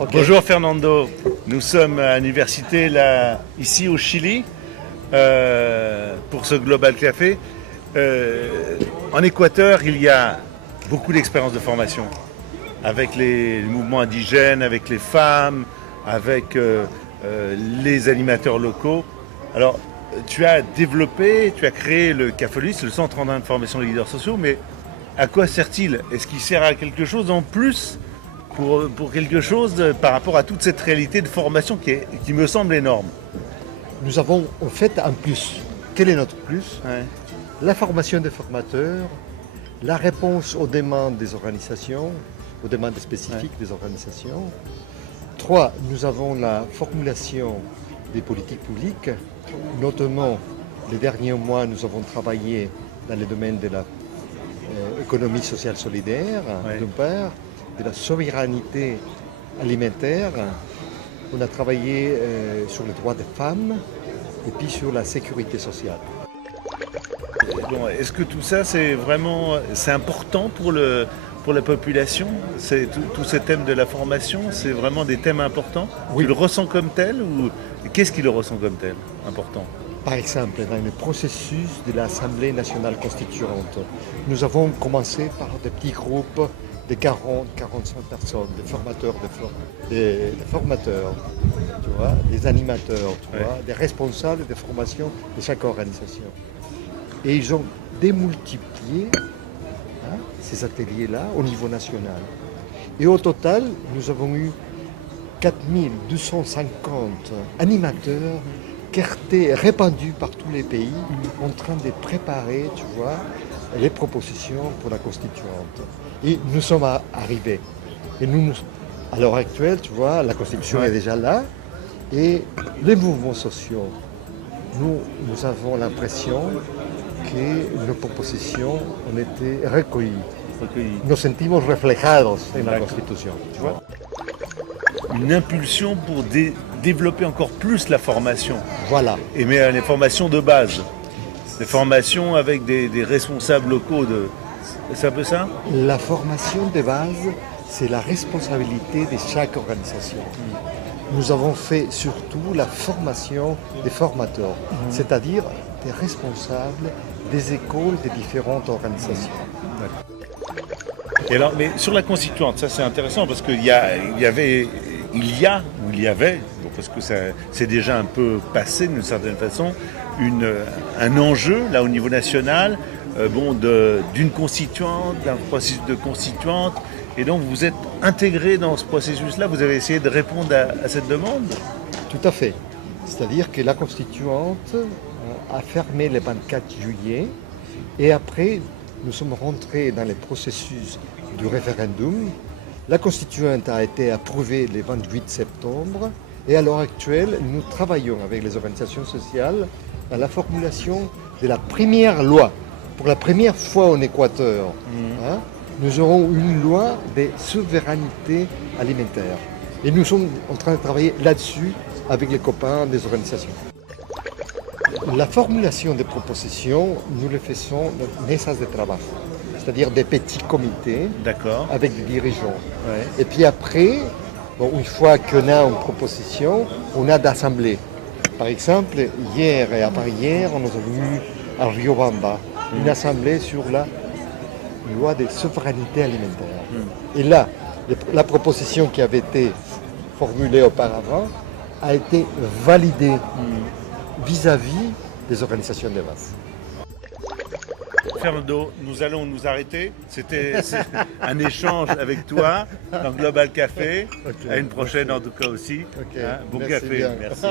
Ok. Bonjour Fernando, nous sommes à l'université là, ici au Chili pour ce Global Café. En Équateur, il y a beaucoup d'expériences de formation avec les mouvements indigènes, avec les femmes, avec les animateurs locaux. Alors, tu as développé, tu as créé le CAFOLIS, le Centre en de formation des leaders sociaux, mais à quoi sert-il? Est-ce qu'il sert à quelque chose en plus pour quelque chose par rapport à toute cette réalité de formation qui me semble énorme? Nous avons en fait un plus. Quel est notre plus? Ouais. La formation des formateurs, la réponse aux demandes des organisations, aux demandes spécifiques des organisations. 3, nous avons la formulation des politiques publiques. Notamment, les derniers mois, nous avons travaillé dans le domaine de l'économie sociale solidaire, Ouais. d'une part, de la souveraineté alimentaire. On a travaillé sur les droits des femmes et puis sur la sécurité sociale. Bon, est-ce que tout ça, c'est important pour la population? Tous ces thèmes de la formation, c'est vraiment des thèmes importants? Oui. Tu le ressens comme tel ou qu'est-ce qui le ressent comme tel, important? Par exemple, dans le processus de l'Assemblée nationale constituante, nous avons commencé par des petits groupes de 40, 45 personnes, des formateurs, des formateurs, tu vois, des animateurs, tu vois, des responsables de formation de chaque organisation. Et ils ont démultiplié ces ateliers-là au niveau national. Et au total, nous avons eu 4250 animateurs qui étaient répandus par tous les pays en train de préparer, tu vois, les propositions pour la constituante. Et nous sommes arrivés. Et à l'heure actuelle, tu vois, la constitution est déjà là. Et les mouvements sociaux, nous avons l'impression que nos propositions ont été recueillies. Nos sentimos reflejados en la Constitution, tu vois. Une impulsion pour développer encore plus la formation. Voilà. Mais les formations de base. Des formations avec des responsables locaux. C'est un peu ça? La formation de base, c'est la responsabilité de chaque organisation. Nous avons fait surtout la formation des formateurs, c'est-à-dire des responsables des écoles des différentes organisations. Et alors, mais sur la constituante, ça c'est intéressant parce qu'il y avait, bon, parce que c'est déjà un peu passé d'une certaine façon, un enjeu là au niveau national, d'une constituante, d'un processus de constituante, et donc vous êtes intégré dans ce processus-là, vous avez essayé de répondre à cette demande? Tout à fait. C'est-à-dire que la constituante a fermé le 24 juillet et après nous sommes rentrés dans le processus du référendum. La constituante a été approuvée le 28 septembre et à l'heure actuelle, nous travaillons avec les organisations sociales dans la formulation de la première loi. Pour la première fois en Équateur, nous aurons une loi de souveraineté alimentaire. Et nous sommes en train de travailler là-dessus avec les copains des organisations. La formulation des propositions, nous le faisons dans mesas de travail, c'est-à-dire des petits comités avec des dirigeants. Ouais. Et puis après, une fois qu'on a une proposition, on a d'assemblées. Par exemple, hier et après-hier, nous avons eu à Riobamba une assemblée sur la loi de souveraineté alimentaire. Et là, la proposition qui avait été formulée auparavant a été validée vis-à-vis des organisations de base. Fernando, nous allons nous arrêter. C'était un échange avec toi dans Global Café. À une prochaine en tout cas aussi. Okay. Bon Merci café, bien. merci.